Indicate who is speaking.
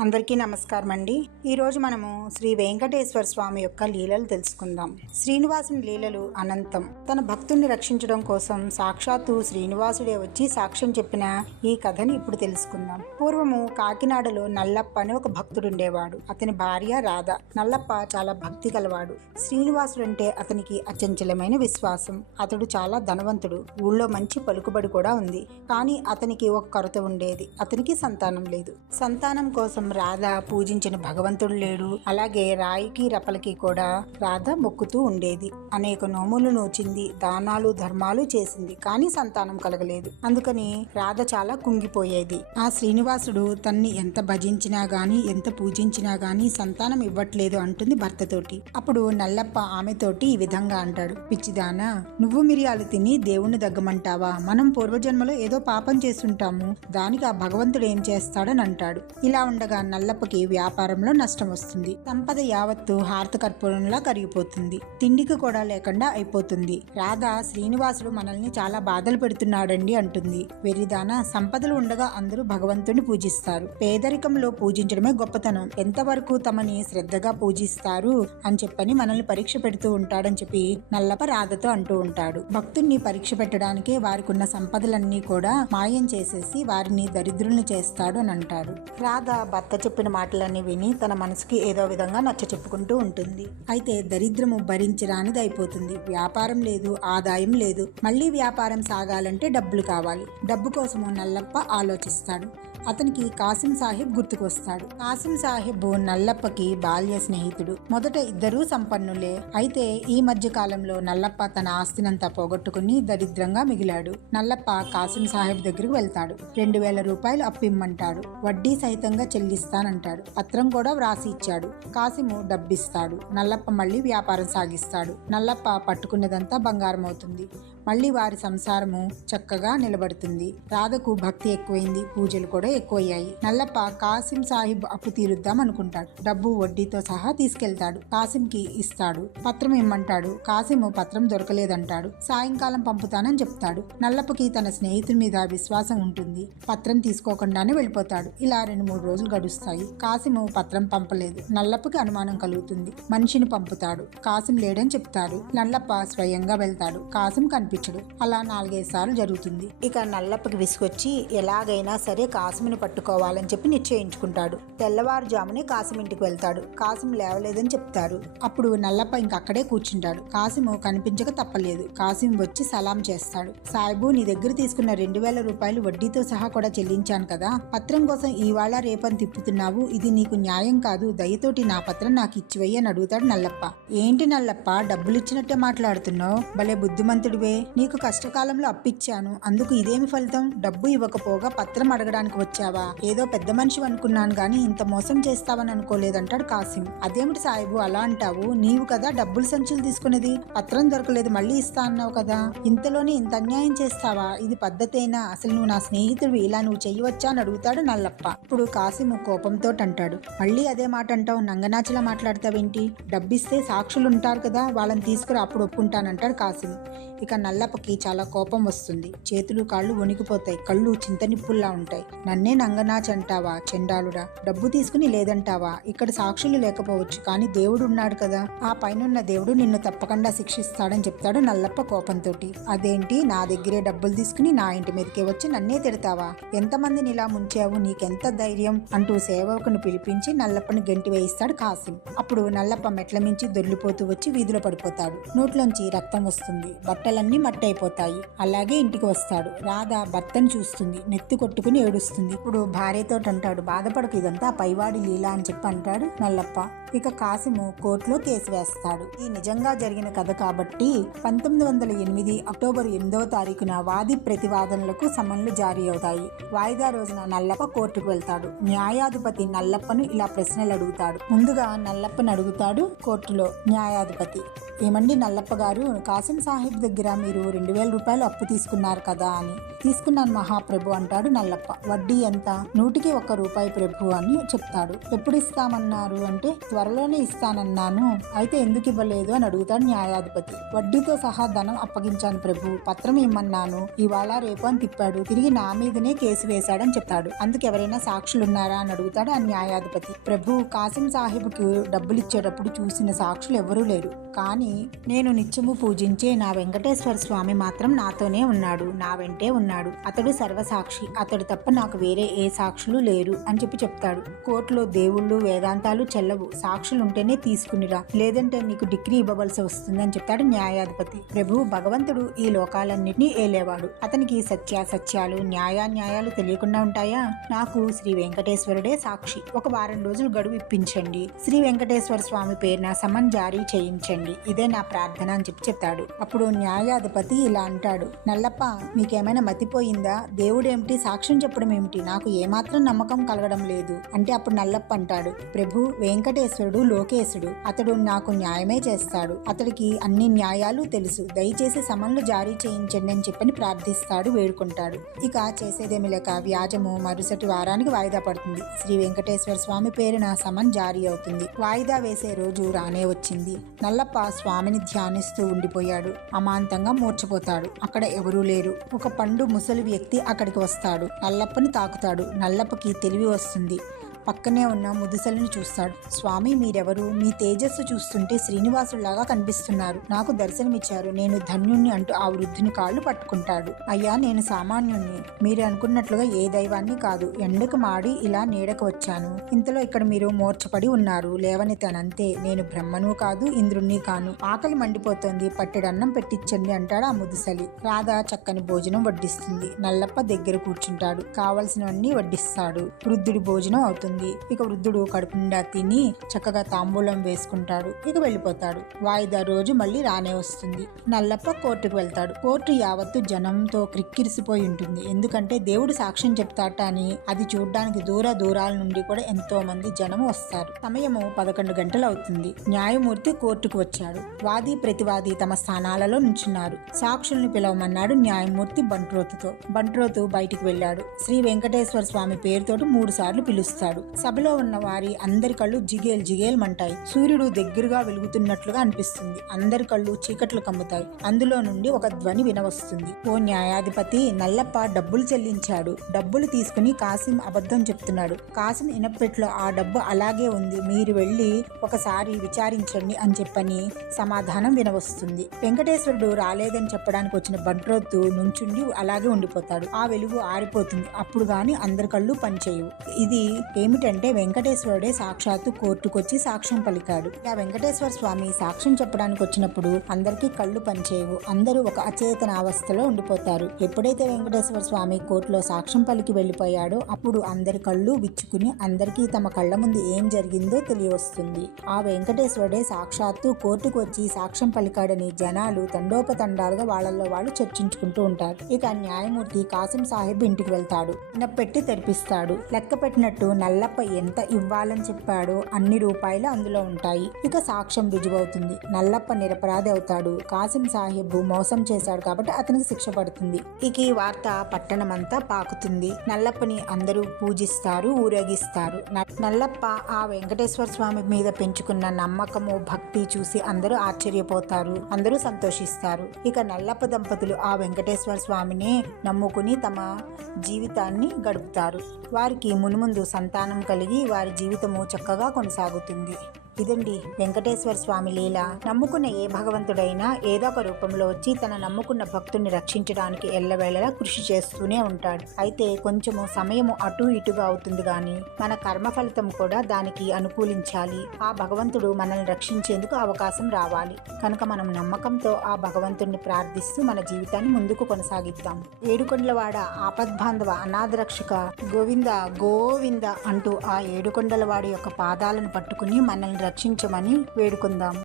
Speaker 1: అందరికీ నమస్కారం అండి ఈరోజు మనము శ్రీ వెంకటేశ్వర స్వామి యొక్క లీలలు తెలుసుకుందాం. శ్రీనివాసుని లీలలు అనంతం. తన భక్తుల్ని రక్షించడం కోసం సాక్షాత్తు శ్రీనివాసుడే వచ్చి సాక్ష్యం చెప్పిన ఈ కథని ఇప్పుడు తెలుసుకుందాం. పూర్వము కాకినాడలో నల్లప్ప అని ఒక భక్తుడు ఉండేవాడు. అతని భార్య రాధ. నల్లప్ప చాలా భక్తి గలవాడు. శ్రీనివాసుడు అంటే అతనికి అచంచలమైన విశ్వాసం. అతడు చాలా ధనవంతుడు. ఊళ్ళో మంచి పలుకుబడి కూడా ఉంది. కానీ అతనికి ఒక కొరత ఉండేది. అతనికి సంతానం లేదు. సంతానం కోసం రాధ పూజించిన భగవంతుడు లేడు. అలాగే రాయికి రపలకి కూడా రాధ మొక్కుతూ ఉండేది. అనేక నోములు నోచింది దానాలు ధర్మాలు చేసింది. కానీ సంతానం కలగలేదు. అందుకని రాధ చాలా కుంగిపోయేది. ఆ శ్రీనివాసుడు తన్ని ఎంత భజించినా గాని ఎంత పూజించినా గాని సంతానం ఇవ్వట్లేదు అంటుంది భర్తతోటి. అప్పుడు నల్లప్ప ఆమెతోటి ఈ విధంగా అంటాడు. పిచ్చిదానా నువ్వు మిరియాలు తిని దేవుణ్ణి దగ్గమంటావా? మనం పూర్వజన్మలో ఏదో పాపం చేస్తుంటాము. దానికి ఆ భగవంతుడు ఏం చేస్తాడని అంటాడు. ఇలా ఉండగా నల్లప్పకి వ్యాపారంలో నష్టం వస్తుంది. సంపద యావత్తు హారత కర్పూరంలా కరిగిపోతుంది. తిండికి కూడా లేకుండా అయిపోతుంది. రాధ శ్రీనివాసుడు మనల్ని చాలా బాధలు పెడుతున్నాడండి అంటుంది. వెర్రిదాన సంపదలు ఉండగా అందరూ భగవంతుని పూజిస్తారు. పేదరికంలో పూజించడమే గొప్పతనం. ఎంతవరకు తమని శ్రద్ధగా పూజిస్తారు అని చెప్పని మనల్ని పరీక్ష పెడుతూ ఉంటాడని చెప్పి నల్లప రాధతో అంటూ ఉంటాడు. భక్తుల్ని పరీక్ష పెట్టడానికే వారికి ఉన్న సంపదలన్నీ కూడా మాయం చేసేసి వారిని దరిద్రుల్ని చేస్తాడు అని అంటాడు. రాధ భర్త చెప్పిన మాటలన్నీ విని తన మనసుకి ఏదో విధంగా నచ్చ చెప్పుకుంటూ ఉంటుంది. అయితే దరిద్రము భరించరానిది అయిపోతుంది. వ్యాపారం లేదు ఆదాయం లేదు. మళ్ళీ వ్యాపారం సాగాలంటే డబ్బులు కావాలి. డబ్బు కోసము నల్లప్ప ఆలోచిస్తాడు. అతనికి కాసిం సాహెబ్ గుర్తుకొస్తాడు. కాసిం సాహెబ్ నల్లప్పకి బాల్య స్నేహితుడు. మొదట ఇద్దరూ సంపన్నులే. అయితే ఈ మధ్య కాలంలో నల్లప్ప తన ఆస్తినంతా పోగొట్టుకుని దరిద్రంగా మిగిలాడు. నల్లప్ప కాసిం సాహెబ్ దగ్గరికి వెళ్తాడు. రెండు వేల రూపాయలు అప్పిమ్మంటాడు. వడ్డీ సహితంగా చెల్లిస్తానంటాడు. పత్రం కూడా వ్రాసి ఇచ్చాడు. కాసిము డబ్బిస్తాడు. నల్లప్ప మళ్ళీ వ్యాపారం సాగిస్తాడు. నల్లప్ప పట్టుకున్నదంతా బంగారం అవుతుంది మళ్ళీ వారి సంసారము చక్కగా నిలబడుతుంది. రాధకు భక్తి ఎక్కువైంది. పూజలు కూడా ఎక్కువయ్యాయి. నల్లప్ప కాసిం సాహిబ్ అప్పు తీరుద్దాం అనుకుంటాడు. డబ్బు వడ్డీతో సహా తీసుకెళ్తాడు. కాసింకి ఇస్తాడు. పత్రం ఇమ్మంటాడు. కాసిము పత్రం దొరకలేదంటాడు. సాయంకాలం పంపుతానని చెప్తాడు. నల్లప్పకి తన స్నేహితుడి మీద విశ్వాసం ఉంటుంది. పత్రం తీసుకోకుండానే వెళ్ళిపోతాడు. ఇలా రెండు మూడు రోజులు గడుస్తాయి. కాసిము పత్రం పంపలేదు. నల్లప్పకి అనుమానం కలుగుతుంది. మనిషిని పంపుతాడు. కాసిం లేడని చెప్తాడు. నల్లప్ప స్వయంగా వెళ్తాడు. కాసిం కనిపించడు. అలా నాలుగైదు సార్లు జరుగుతుంది. ఇక నల్లప్పకి విసుగొచ్చి ఎలాగైనా సరే కాసిమిని పట్టుకోవాలని చెప్పి నిశ్చయించుకుంటాడు. తెల్లవారుజామునే కాసిం ఇంటికి వెళ్తాడు. కాసిం లేవలేదని చెప్తారు. అప్పుడు నల్లప్ప ఇంక అక్కడే కూర్చుంటాడు. కాసిము కనిపించక తప్పలేదు. కాసిం వచ్చి సలాం చేస్తాడు. సాయిబు నీ దగ్గర తీసుకున్న రెండు వేల రూపాయలు వడ్డీతో సహా కూడా చెల్లించాను కదా. పత్రం కోసం ఇవాళ రేపని తిప్పుతున్నావు. ఇది నీకు న్యాయం కాదు. దయతోటి నా పత్రం నాకు ఇచ్చివయ్యి అని అడుగుతాడు నల్లప్ప. ఏంటి నల్లప్ప? డబ్బులిచ్చినట్టే మాట్లాడుతున్నావు? భలే బుద్ధిమంతుడివే. నీకు కష్టకాలంలో అప్పిచ్చాను. అందుకు ఇదేమి ఫలితం? డబ్బు ఇవ్వకపోగా పత్రం అడగడానికి వచ్చావా? ఏదో పెద్ద మనిషి అనుకున్నాను గాని ఇంత మోసం చేస్తావని అనుకోలేదంటాడు కాసిం. అదేమిటి సాయిబు అలా అంటావు? నీవు కదా డబ్బులు సంచులు తీసుకునేది. పత్రం దొరకలేదు మళ్ళీ ఇస్తా అన్నావు కదా. ఇంతలోనే ఇంత అన్యాయం చేస్తావా? ఇది పద్ధతేనా? అసలు నువ్వు నా స్నేహితుడు ఇలా నువ్వు చెయ్యవచ్చా? అని అడుగుతాడు నల్లప్ప. ఇప్పుడు కాసిము కోపంతో అంటాడు. మళ్ళీ అదే మాట అంటావు? నంగనాచిలా మాట్లాడతావేంటి? డబ్బిస్తే సాక్షులు ఉంటారు కదా. వాళ్ళని తీసుకురా అప్పుడు ఒప్పుకుంటానంటాడు కాసిం. ఇక నల్లప్పకి చాలా కోపం వస్తుంది. చేతులు కాళ్ళు వణికిపోతాయి. కళ్ళు చింతనిప్పుల్లా ఉంటాయి. నన్ను నంగనాచ్ అంటావా చెండాలుడా? డబ్బు తీసుకుని లేదంటావా? ఇక్కడ సాక్షులు లేకపోవచ్చు కానీ దేవుడు ఉన్నాడు కదా. ఆ పైనున్న దేవుడు నిన్ను తప్పకుండా శిక్షిస్తాడని చెప్తాడు నల్లప్ప కోపంతో అదేంటి? నా దగ్గరే డబ్బులు తీసుకుని నా ఇంటి మీదకే వచ్చి నన్నే తిడతావా? ఎంతమందిని ఇలా ముంచావు? నీకెంత ధైర్యం? అంటూ సేవకుని పిలిపించి నల్లప్పని గంటి వేయిస్తాడు కాసిం. అప్పుడు నల్లప్ప మెట్ల మించి దొర్లిపోతూ వచ్చి వీధిలో పడిపోతాడు. నోట్లోంచి రక్తం వస్తుంది. బట్టలన్నీ మట్టయిపోతాయి. అలాగే ఇంటికి వస్తాడు. రాధ భర్తను చూస్తుంది. నెత్తి కొట్టుకుని ఏడుస్తుంది. ఇప్పుడు భార్యతో అంటాడు బాధపడకు ఇదంతా పైవాడి లీల అని చెప్పి అంటాడు నల్లప్ప. ఇక కాసిము కోర్టులో కేసు వేస్తాడు. ఈ నిజంగా జరిగిన కథ కాబట్టి పంతొమ్మిది వందల ఎనిమిది అక్టోబర్ ఎనిమిదవ తారీఖున వాది ప్రతివాదనలకు సమన్లు జారీ అవుతాయి. వాయిదా రోజున నల్లప్ప కోర్టుకు వెళ్తాడు. న్యాయాధిపతి నల్లప్పను ఇలా ప్రశ్నలు అడుగుతాడు. ముందుగా నల్లప్పను అడుగుతాడు కోర్టులో న్యాయాధిపతి. ఏమండి నల్లప్ప గారు కాసిం సాహిబ్ దగ్గర మీరు రెండు వేల రూపాయలు అప్పు తీసుకున్నారు కదా అని. తీసుకున్నాను మహాప్రభు అంటాడు నల్లప్ప. వడ్డీ ఎంత? నూటికి ఒక్క రూపాయి ప్రభు అని చెప్తాడు. ఎప్పుడు ఇస్తామన్నారు అంటే త్వరలోనే ఇస్తానన్నాను. అయితే ఎందుకు ఇవ్వలేదు అని అడుగుతాడు న్యాయాధిపతి. వడ్డీతో సహా ధనం అప్పగించాను ప్రభు. పత్రం ఇమ్మన్నాను. ఇవాళ రేపు అని తిప్పాడు. తిరిగి నా మీదనే కేసు వేశాడని చెప్తాడు. అందుకు ఎవరైనా సాక్షులు ఉన్నారా అని అడుగుతాడు ఆ న్యాయాధిపతి. ప్రభు కాసిం సాహిబ్కు డబ్బులు ఇచ్చేటప్పుడు చూసిన సాక్షులు ఎవరూ లేరు. కానీ నేను నిత్యము పూజించే నా వెంకటేశ్వర స్వామి మాత్రం నాతోనే ఉన్నాడు. నా వెంటే ఉన్నాడు. అతడు సర్వసాక్షి. అతడు తప్ప నాకు వేరే ఏ సాక్షులు లేరు అని చెప్పి చెప్తాడు. కోర్టులో దేవుళ్ళు వేదాంతాలు చెల్లవు. సాక్షులు ఉంటేనే తీసుకునిరా. లేదంటే నీకు డిగ్రీ ఇవ్వవలసి వస్తుందని చెప్తాడు న్యాయాధిపతి. ప్రభు భగవంతుడు ఈ లోకాలన్నింటినీ ఏలేవాడు. అతనికి సత్యాసత్యాలు న్యాయాన్యాయాలు తెలియకుండా ఉంటాయా? నాకు శ్రీ వెంకటేశ్వరుడే సాక్షి. ఒక వారం రోజులు గడువు ఇప్పించండి. శ్రీ వెంకటేశ్వర స్వామి పేరున సమన్ జారీ చేయించండి. ఇదే నా ప్రార్థన అని చెప్పి చెప్తాడు. అప్పుడు న్యాయాధిపతి ఇలా అంటాడు. నల్లప్ప మీకేమైనా మతిపోయిందా? దేవుడేమిటి సాక్ష్యం చెప్పడం ఏమిటి? నాకు ఏమాత్రం నమ్మకం కలగడం లేదు. అంటే అప్పుడు నల్లప్ప అంటాడు. ప్రభు వెంకటేశ్వరుడు లోకేశుడు. అతడు నాకు న్యాయమే చేస్తాడు. అతడికి అన్ని న్యాయాలు తెలుసు. దయచేసి సమన్లు జారీ చేయించండి అని చెప్పని ప్రార్థిస్తాడు వేడుకుంటాడు. ఇక చేసేదేమి లేక వ్యాజము మరుసటి వారానికి వాయిదా పడుతుంది. శ్రీ వెంకటేశ్వర స్వామి పేరున సమన్ జారీ అవుతుంది. వాయిదా వేసే రోజు రానే వచ్చింది. నల్లప్ప స్వామిని ధ్యానిస్తూ ఉండిపోయాడు. అమాంతంగా మూర్చపోతాడు అక్కడ ఎవరూ లేరు. ఒక పండు ముసలి వ్యక్తి అక్కడికి వస్తాడు. నల్లప్పని తాకుతాడు. నల్లప్పకి తెలివి వస్తుంది. పక్కనే ఉన్న ముదుసలను చూస్తాడు. స్వామి మీరెవరు? మీ తేజస్సు చూస్తుంటే శ్రీనివాసులాగా కనిపిస్తున్నారు. నాకు దర్శనమిచ్చారు. నేను ధన్యుణ్ణి అంటూ ఆ వృద్ధుని కాళ్ళు పట్టుకుంటాడు. అయ్యా నేను సామాన్యుణ్ణి. మీరు అనుకున్నట్లుగా ఏ దైవాన్ని కాదు. ఎండకు మాడి ఇలా నీడకు వచ్చాను. ఇంతలో ఇక్కడ మీరు మోర్చపడి ఉన్నారు. లేవని తనంతే నేను బ్రహ్మను కాదు ఇంద్రుణ్ణి కాను. ఆకలి మండిపోతోంది. పట్టెడన్నం పెట్టించండి అంటాడు ఆ ముదుసలి. రాధ చక్కని భోజనం వడ్డిస్తుంది. నల్లప్ప దగ్గర కూర్చుంటాడు. కావలసినవన్నీ వడ్డిస్తాడు. వృద్ధుడి భోజనం అవుతుంది. ఇక వృద్ధుడు కడుపు నిండా తిని చక్కగా తాంబూలం వేసుకుంటాడు. ఇక వెళ్ళిపోతాడు. వాయిదా రోజు మళ్ళీ రానే వస్తుంది. నల్లప్ప కోర్టుకు వెళ్తాడు. కోర్టు యావత్తు జనంతో క్రిక్కిరిసిపోయి ఉంటుంది. ఎందుకంటే దేవుడు సాక్ష్యం చెప్తాట అని అది చూడ్డానికి దూర దూరాల నుండి కూడా ఎంతో మంది జనం వస్తారు. సమయము పదకొండు గంటలు అవుతుంది. న్యాయమూర్తి కోర్టుకు వచ్చాడు. వాది ప్రతివాది తమ స్థానాలలో నుంచున్నారు. సాక్షుల్ని పిలవమన్నాడు న్యాయమూర్తి బంట్రోతుతో. బంట్రోతు బయటికి వెళ్ళాడు. శ్రీ వెంకటేశ్వర స్వామి పేరుతోటి మూడు సార్లు పిలుస్తాడు. సభలో ఉన్న వారి అందరి కళ్ళు జిగేల్ జిగేల్ మంటాయి. సూర్యుడు దగ్గరగా వెలుగుతున్నట్లుగా అనిపిస్తుంది. అందరి కళ్ళు చీకట్లు కమ్ముతాయి. అందులో నుండి ఒక ధ్వని వినవస్తుంది. ఓ న్యాయాధిపతి నల్లప్ప డబ్బులు చెల్లించాడు. డబ్బులు తీసుకుని కాసిం అబద్ధం చెప్తున్నాడు. కాసిం ఇనప్పెట్లో ఆ డబ్బు అలాగే ఉంది. మీరు వెళ్ళి ఒకసారి విచారించండి అని చెప్పని సమాధానం వినవస్తుంది. వెంకటేశ్వరుడు రాలేదని చెప్పడానికి వచ్చిన బంట్రోత్తు నుంచుండి అలాగే ఉండిపోతాడు. ఆ వెలుగు ఆరిపోతుంది. అప్పుడు గాని అందరి కళ్ళు పనిచేయవు. ఇది ఏమిటంటే వెంకటేశ్వరుడే సాక్షాత్తు కోర్టుకొచ్చి సాక్ష్యం పలికాడు. ఆ వెంకటేశ్వర స్వామి సాక్ష్యం చెప్పడానికి వచ్చినప్పుడు అందరికీ కళ్ళు పనిచేయవు అందరూ ఒక అచేతన అవస్థలో ఉండిపోతారు. ఎప్పుడైతే వెంకటేశ్వర స్వామి కోర్టులో సాక్ష్యం పలికి వెళ్ళిపోయాడో అప్పుడు అందరి కళ్ళు విచ్చుకుని అందరికీ తమ కళ్ళ ముందు ఏం జరిగిందో తెలియవస్తుంది. ఆ వెంకటేశ్వరుడే సాక్షాత్తు కోర్టుకు వచ్చి సాక్ష్యం పలికాడని జనాలు తండోపతండాలుగా వాళ్ళల్లో వాళ్ళు చర్చించుకుంటూ ఉంటారు. ఇక న్యాయమూర్తి కాసిం సాహెబ్ ఇంటికి వెళ్తాడు. పెట్టి తెరిపిస్తాడు. లెక్క పెట్టినట్టు నల్లప్ప ఎంత ఇవ్వాలని చెప్పాడో అన్ని రూపాయలు అందులో ఉంటాయి. ఇక సాక్ష్యం రుజువవుతుంది. నల్లప్ప నిరపరాధి అవుతాడు. కాసిం సాహెబ్ మోసం చేశాడు కాబట్టి అతనికి శిక్ష పడుతుంది. ఇక ఈ వార్త పట్టణమంతా పాకుతుంది. నల్లప్పని అందరూ పూజిస్తారు ఊరేగిస్తారు. నల్లప్ప ఆ వెంకటేశ్వర స్వామి మీద పెంచుకున్న నమ్మకము భక్తి చూసి అందరూ ఆశ్చర్యపోతారు. అందరూ సంతోషిస్తారు. ఇక నల్లప్ప దంపతులు ఆ వెంకటేశ్వర స్వామినే నమ్ముకుని తమ జీవితాన్ని గడుపుతారు. వారికి మునుముందు సంతానం కలిగి వారి జీవితము చక్కగా కొనసాగుతుంది. ఇదండి వెంకటేశ్వర స్వామి లీల. నమ్ముకున్న ఏ భగవంతుడైనా ఏదో ఒక రూపంలో వచ్చి తన నమ్ముకున్న భక్తుని రక్షించడానికి ఎల్లవేళలా కృషి చేస్తూనే ఉంటాడు. అయితే కొంచెము సమయము అటు ఇటుగా అవుతుంది కానీ మన కర్మ ఫలితం కూడా దానికి అనుకూలించాలి. ఆ భగవంతుడు మనల్ని రక్షించేందుకు అవకాశం రావాలి. కనుక మనం నమ్మకంతో ఆ భగవంతుడిని ప్రార్థిస్తూ మన జీవితాన్ని ముందుకు కొనసాగిద్దాం. ఏడుకొండలవాడ ఆపద్బాంధవ అనాథరక్షక గోవింద గోవింద అంటూ ఆ ఏడుకొండలవాడి యొక్క పాదాలను పట్టుకుని మనల్ని రక్షించమని వేడుకుందాం.